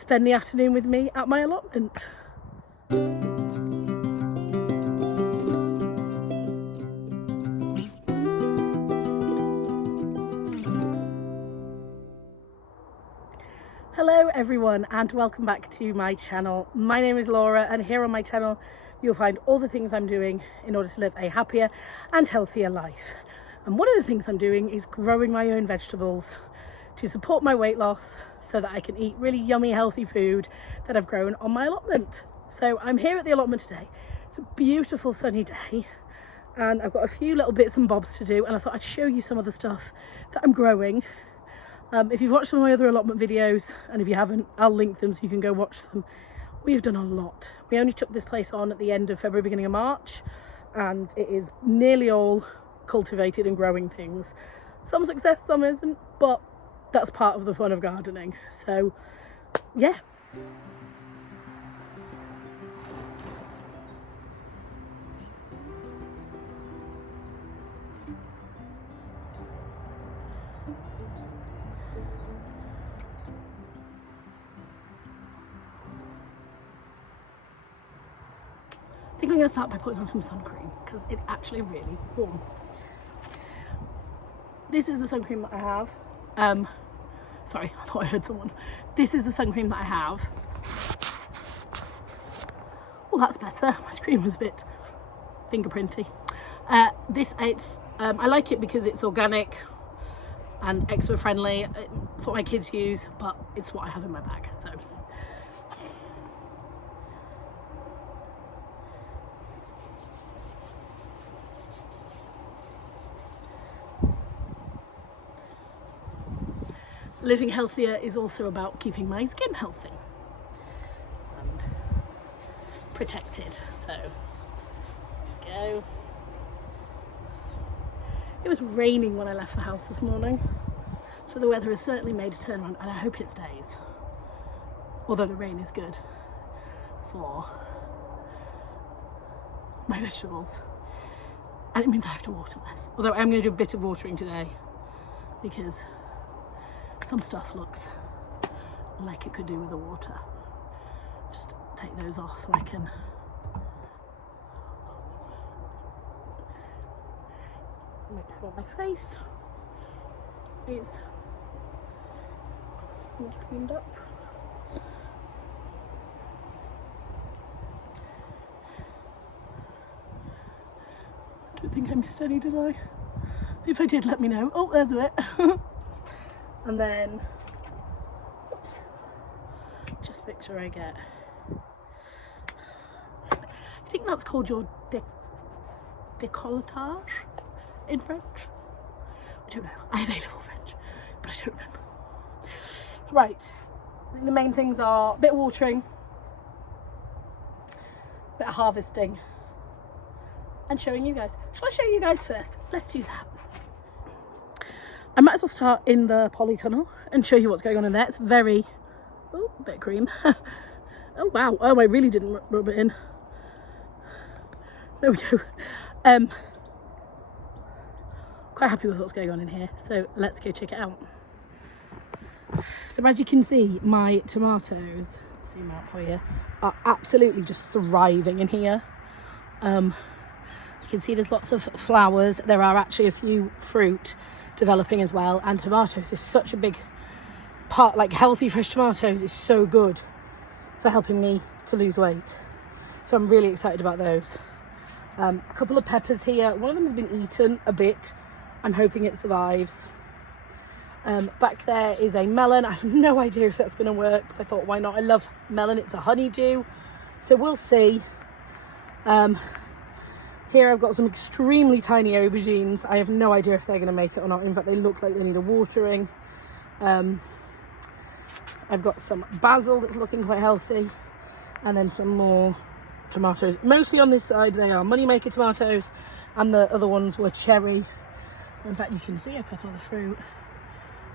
spend the afternoon with me at my allotment. Hello everyone and welcome back to my channel. My name is Laura and here on my channel you'll find all the things I'm doing in order to live a happier and healthier life. And one of the things I'm doing is growing my own vegetables to support my weight loss so that I can eat really yummy healthy food that I've grown on my allotment. So I'm here at the allotment today. It's a beautiful sunny day and I've got a few little bits and bobs to do, and I thought I'd show you some of the stuff that I'm growing. If you've watched some of my other allotment videos, and if you haven't, I'll link them so you can go watch them. We've done a lot. We only took this place on at the end of February, beginning of March, and it is nearly all cultivated and growing things. Some success, some isn't, but that's part of the fun of gardening. So yeah. I think I'm going to start by putting on some sun cream because it's actually really warm. This is the sun cream that I have. Sorry, I thought I heard someone. This is the sun cream that I have. Oh, that's better. My screen was a bit fingerprinty. I like it because it's organic and eczema friendly. It's what my kids use, but it's what I have in my bag. So. Living healthier is also about keeping my skin healthy and protected. So, go. It was raining when I left the house this morning, so the weather has certainly made a turnaround, and I hope it stays. Although the rain is good for my vegetables, and it means I have to water less. Although I'm going to do a bit of watering today because some stuff looks like it could do with the water. Just take those off so I can make sure my face is somewhat cleaned up. I don't think I missed any, did I? If I did, let me know. Oh, there's a bit. And then, oops, just make sure I get, I think that's called your décolletage in French. I don't know, I have A-level French, but I don't remember. Right, the main things are a bit of watering, a bit of harvesting, and showing you guys. Shall I show you guys first? Let's do that. I might as well start in the polytunnel and show you what's going on in there. It's very, oh, a bit of cream. Oh wow, oh, I really didn't rub it in. There we go. Quite happy with what's going on in here, so let's go check it out. So as you can see, my tomatoes, zoom out for you, are absolutely just thriving in here. You can see there's lots of flowers. There are actually a few fruit developing as well, and tomatoes is such a big part. Like, healthy fresh tomatoes is so good for helping me to lose weight, so I'm really excited about those. A couple of peppers here. One of them has been eaten a bit. I'm hoping it survives. Back there is a melon. I have no idea if that's going to work, but I thought, why not? I love melon. It's a honeydew, so we'll see. Here I've got some extremely tiny aubergines. I have no idea if they're going to make it or not. In fact, they look like they need a watering. I've got some basil that's looking quite healthy, and then some more tomatoes. Mostly on this side they are moneymaker tomatoes, and the other ones were cherry. In fact, you can see a couple of the fruit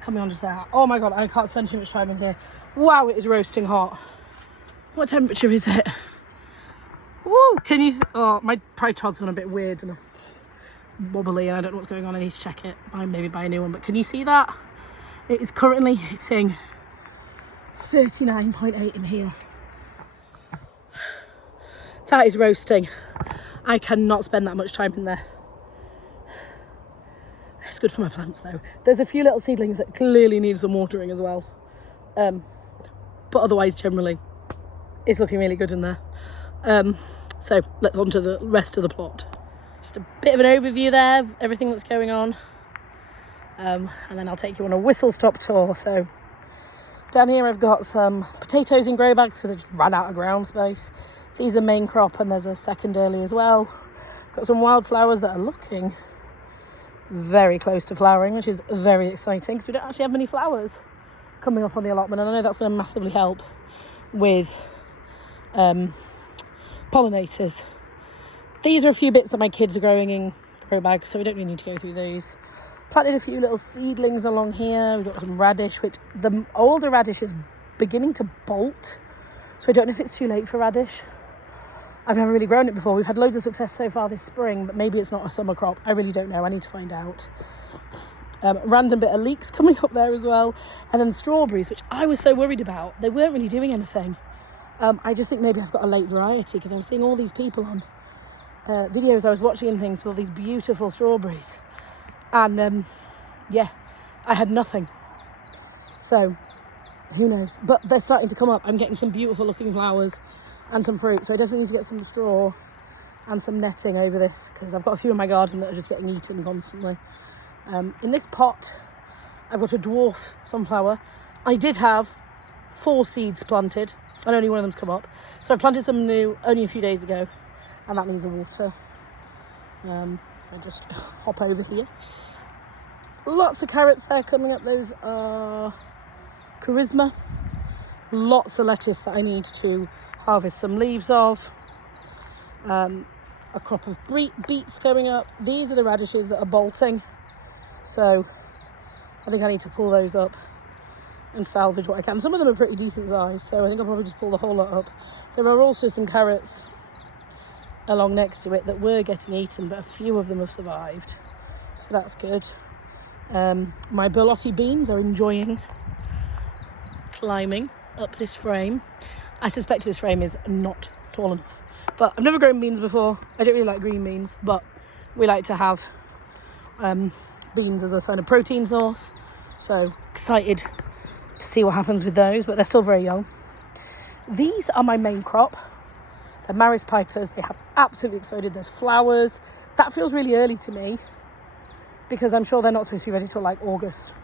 coming on just there. Oh my god, I can't spend too much time in here. Wow, it is roasting hot. What temperature is it? Woo, can you see? Oh, my tripod's gone a bit weird and wobbly, and I don't know what's going on. I need to check it, maybe buy a new one. But can you see that? It is currently hitting 39.8 in here. That is roasting. I cannot spend that much time in there. It's good for my plants though. There's a few little seedlings that clearly need some watering as well. But otherwise, generally, it's looking really good in there. So let's on to the rest of the plot. Just a bit of an overview there of everything that's going on. And then I'll take you on a whistle-stop tour. So down here I've got some potatoes in grow bags because I just ran out of ground space. These are main crop and there's a second early as well. Got some wildflowers that are looking very close to flowering, which is very exciting because we don't actually have many flowers coming up on the allotment, and I know that's going to massively help with pollinators. These are a few bits that my kids are growing in grow bags, so we don't really need to go through those. Planted a few little seedlings along here. We've got some radish, which the older radish is beginning to bolt, so I don't know if it's too late for radish. I've never really grown it before. We've had loads of success so far this spring, but maybe it's not a summer crop. I really don't know. I need to find out. Random bit of leeks coming up there as well. And then strawberries, which I was so worried about. They weren't really doing anything. I just think maybe I've got a late variety because I was seeing all these people on videos I was watching and things with all these beautiful strawberries. And yeah, I had nothing. So who knows? But they're starting to come up. I'm getting some beautiful looking flowers and some fruit, so I definitely need to get some straw and some netting over this because I've got a few in my garden that are just getting eaten constantly. In this pot I've got a dwarf sunflower. I did have 4 seeds planted and only one of them's come up, so I planted some new only a few days ago, and that needs a water. I just hop over here. Lots of carrots there coming up. Those are charisma. Lots of lettuce that I need to harvest some leaves of. A crop of beets coming up. These are the radishes that are bolting, so I think I need to pull those up and salvage what I can. Some of them are pretty decent size, so I think I'll probably just pull the whole lot up. There are also some carrots along next to it that were getting eaten, but a few of them have survived, so that's good. My borlotti beans are enjoying climbing up this frame. I suspect this frame is not tall enough, but I've never grown beans before. I don't really like green beans, but we like to have beans as a kind of protein source, so excited to see what happens with those, but they're still very young. These are my main crop. They're Maris Pipers. They have absolutely exploded. There's flowers. That feels really early to me because I'm sure they're not supposed to be ready till like August,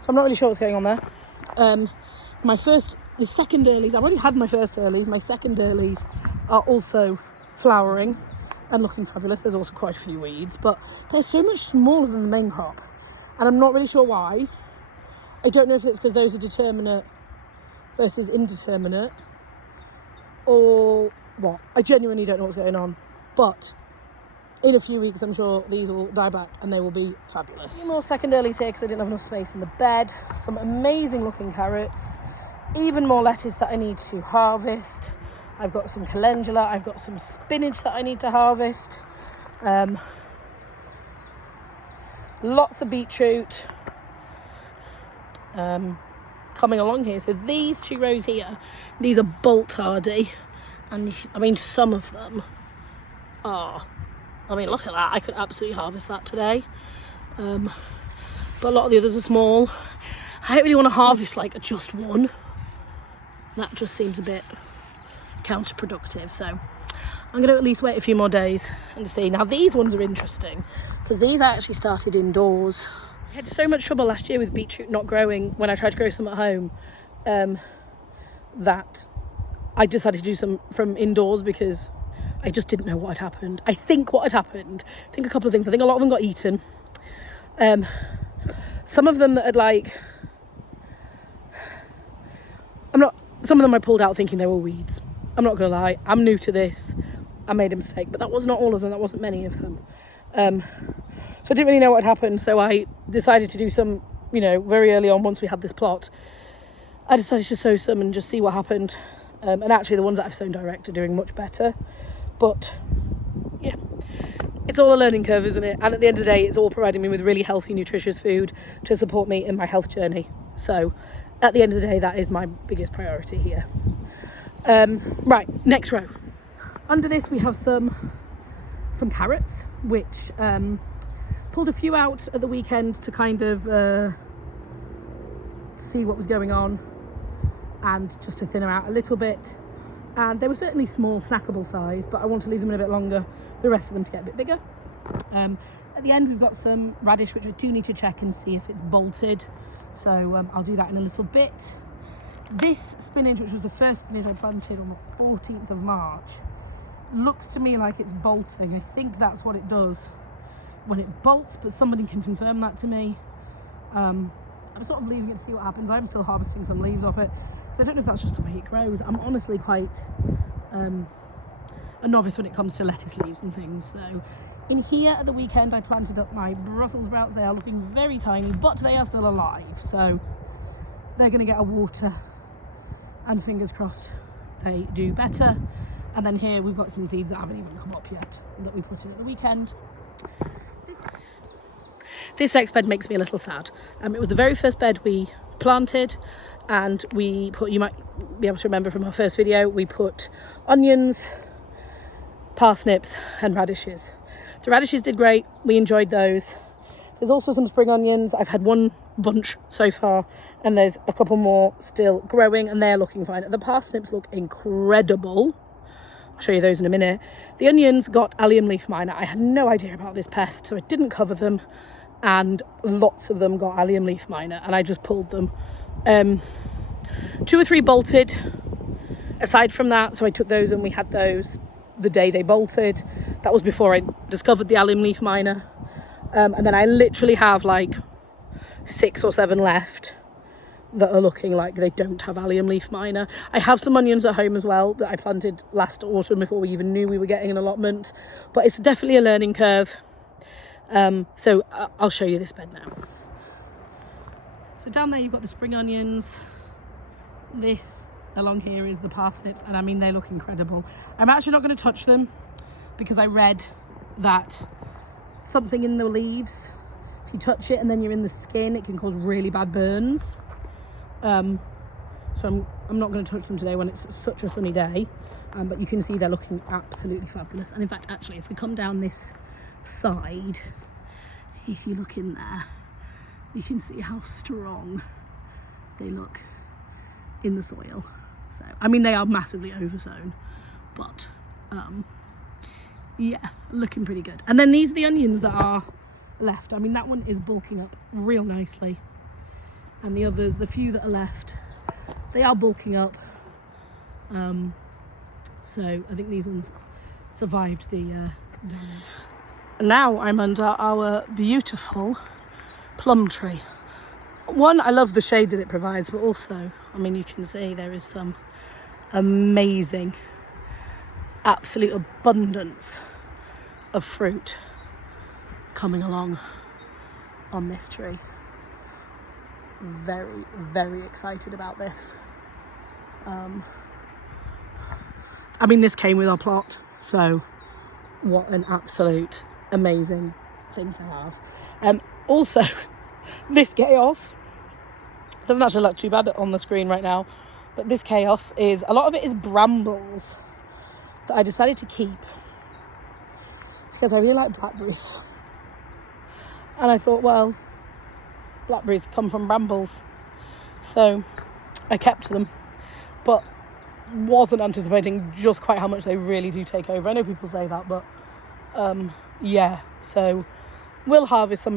so I'm not really sure what's going on there. The second earlies, I've already had my first earlies. My second earlies are also flowering and looking fabulous. There's also quite a few weeds, but they're so much smaller than the main crop, and I'm not really sure why. I don't know if it's because those are determinate versus indeterminate or what. I genuinely don't know what's going on, but in a few weeks I'm sure these will die back and they will be fabulous. A few more second earlies here because I didn't have enough space in the bed. Some amazing looking carrots, even more lettuce that I need to harvest. I've got some calendula, I've got some spinach that I need to harvest. Lots of beetroot coming along here. So these 2 rows here, these are bolt hardy, and I mean some of them are, I mean look at that, I could absolutely harvest that today. But a lot of the others are small. I don't really want to harvest like just one. That just seems a bit counterproductive, so I'm going to at least wait a few more days and see. Now these ones are interesting because these I actually started indoors. I had so much trouble last year with beetroot not growing when I tried to grow some at home, that I decided to do some from indoors because I just didn't know what had happened. I think a couple of things. I think a lot of them got eaten. Some of them that had like, some of them I pulled out thinking they were weeds. I'm not gonna lie, I'm new to this. I made a mistake, but that was not all of them. That wasn't many of them. So I didn't really know what had happened. So I decided to do some, very early on, once we had this plot, I decided to sow some and just see what happened. And actually the ones that I've sown direct are doing much better. But yeah, it's all a learning curve, isn't it? And at the end of the day, it's all providing me with really healthy, nutritious food to support me in my health journey. So at the end of the day, that is my biggest priority here. Right, next row. Under this we have some carrots, which pulled a few out at the weekend to kind of see what was going on and just to thin them out a little bit. And they were certainly small, snackable size, but I want to leave them in a bit longer for the rest of them to get a bit bigger. At the end we've got some radish, which I do need to check and see if it's bolted, so I'll do that in a little bit. This spinach, which was the first spinach I planted on the 14th of March, looks to me like it's bolting. I think that's what it does when it bolts, but somebody can confirm that to me. I'm sort of leaving it to see what happens. I'm still harvesting some leaves off it because I don't know if that's just the way it grows. I'm honestly quite a novice when it comes to lettuce leaves and things. So in here at the weekend I planted up my Brussels sprouts. They are looking very tiny, but they are still alive, so they're going to get a water, and fingers crossed they do better. And then here we've got some seeds that haven't even come up yet that we put in at the weekend. This next bed makes me a little sad. It was the very first bed we planted, and we put, you might be able to remember from our first video, we put onions, parsnips and radishes. The radishes did great, we enjoyed those. There's also some spring onions. I've had one bunch so far, and there's a couple more still growing, and they're looking fine. The parsnips look incredible. I'll show you those in a minute. The onions got allium leaf miner. I had no idea about this pest, so I didn't cover them, and lots of them got allium leaf miner, and I just pulled them. 2 or 3 bolted aside from that, so I took those, and we had those the day they bolted. That was before I discovered the allium leaf miner. And then I literally have like 6 or 7 left that are looking like they don't have allium leaf miner. I have some onions at home as well that I planted last autumn before we even knew we were getting an allotment, but it's definitely a learning curve. So I'll show you this bed now. So down there you've got the spring onions. This along here is the parsnips, and I mean, they look incredible. I'm actually not going to touch them because I read that something in the leaves, if you touch it and then you're in the skin, it can cause really bad burns. So I'm not going to touch them today when it's such a sunny day, but you can see they're looking absolutely fabulous. And in fact, actually, if we come down this side, if you look in there, you can see how strong they look in the soil. So I mean, they are massively oversown, but yeah, looking pretty good. And then these are the onions that are left. I mean, that one is bulking up real nicely, and the others, the few that are left, they are bulking up. So I think these ones survived the damage. Now I'm under our beautiful plum tree. One, I love the shade that it provides, but also, I mean, you can see there is some amazing, absolute abundance of fruit coming along on this tree. Very, very excited about this. I mean, this came with our plot, so what an absolute amazing thing to have. Also, this chaos doesn't actually look too bad on the screen right now, but this chaos is, a lot of it is brambles that I decided to keep because I really like blackberries, and I thought, well, blackberries come from brambles, so I kept them, but wasn't anticipating just quite how much they really do take over. I know people say that, but yeah, so we'll harvest some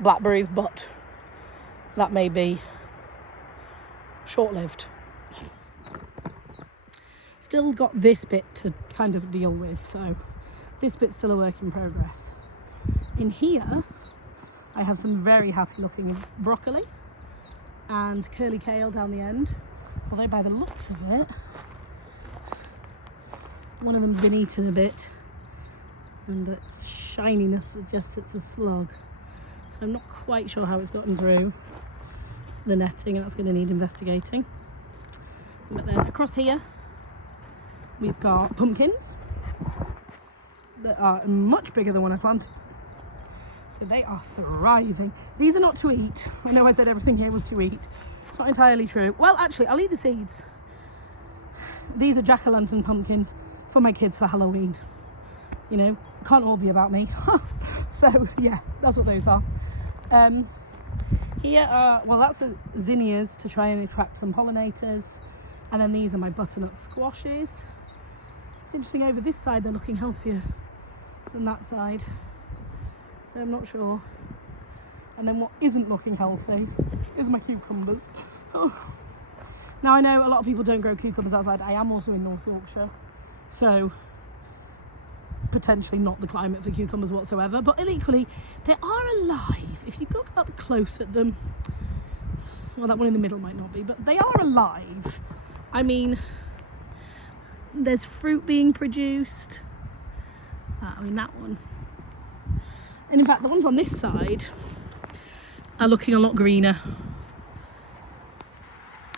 blackberries, but that may be short-lived. Still got this bit to kind of deal with, so this bit's still a work in progress. In here I have some very happy looking broccoli and curly kale down the end, although by the looks of it, one of them's been eaten a bit and its shininess suggests it's a slug. So I'm not quite sure how it's gotten through the netting, and that's going to need investigating. But then across here we've got pumpkins that are much bigger than when I planted, so they are thriving. These are not to eat. I know I said everything here was to eat, It's not entirely true. Well, actually, I'll eat the seeds. These are jack-o'-lantern pumpkins for my kids for Halloween. You know, can't all be about me. So yeah, that's what those are. Here are, well, that's a zinnias to try and attract some pollinators, and then these are my butternut squashes. It's interesting, over this side they're looking healthier than that side, so I'm not sure. And then what isn't looking healthy is my cucumbers. Oh. Now I know a lot of people don't grow cucumbers outside. I am also in North Yorkshire, so potentially not the climate for cucumbers whatsoever, but equally they are alive. If you look up close at them, well, that one in the middle might not be, but they are alive. I mean, there's fruit being produced. I mean, that one. And in fact, the ones on this side are looking a lot greener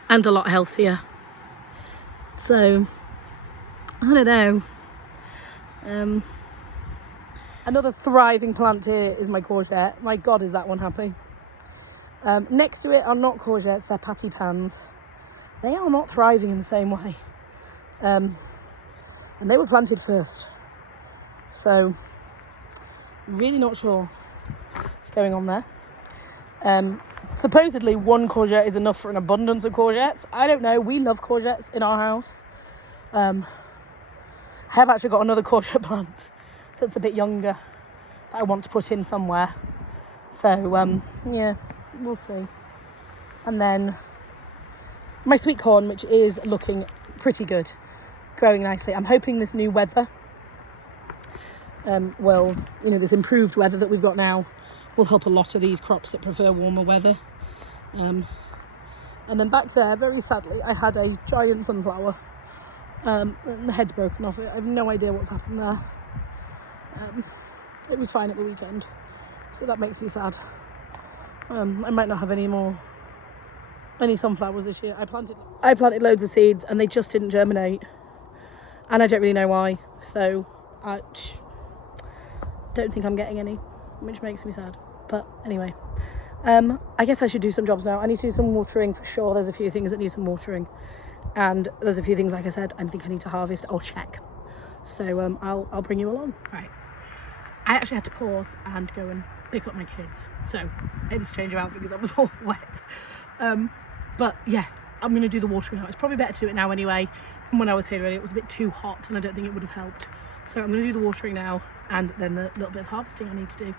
and a lot healthier. So, I don't know. Another thriving plant here is my courgette. My God, is that one happy. Next to it are not courgettes, they're patty pans. They are not thriving in the same way. And they were planted first. So, really not sure what's going on there. Supposedly one courgette is enough for an abundance of courgettes. I don't know, we love courgettes in our house. I have actually got another courgette plant that's a bit younger that I want to put in somewhere. So, yeah, we'll see. And then my sweet corn, which is looking pretty good, growing nicely. I'm hoping this new weather this improved weather that we've got now will help a lot of these crops that prefer warmer weather. And then back there, very sadly, I had a giant sunflower. And the head's broken off it. I have no idea what's happened there. It was fine at the weekend, so that makes me sad. I might not have any sunflowers this year. I planted loads of seeds and they just didn't germinate, and I don't really know why. So I don't think I'm getting any, which makes me sad. But anyway, I guess I should do some jobs now. I need to do some watering for sure. There's a few things that need some watering, and there's a few things, like I said, I think I need to harvest or check. So I'll bring you along. Right. I actually had to pause and go and pick up my kids, so I had to change them out because I was all wet. But yeah, I'm going to do the watering now. It's probably better to do it now anyway. And when I was here earlier, it was a bit too hot and I don't think it would have helped. So I'm going to do the watering now, and then the little bit of harvesting I need to do.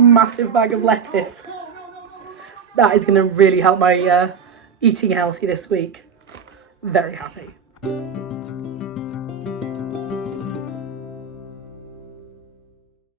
massive bag of lettuce. That is going to really help my eating healthy this week. Very happy.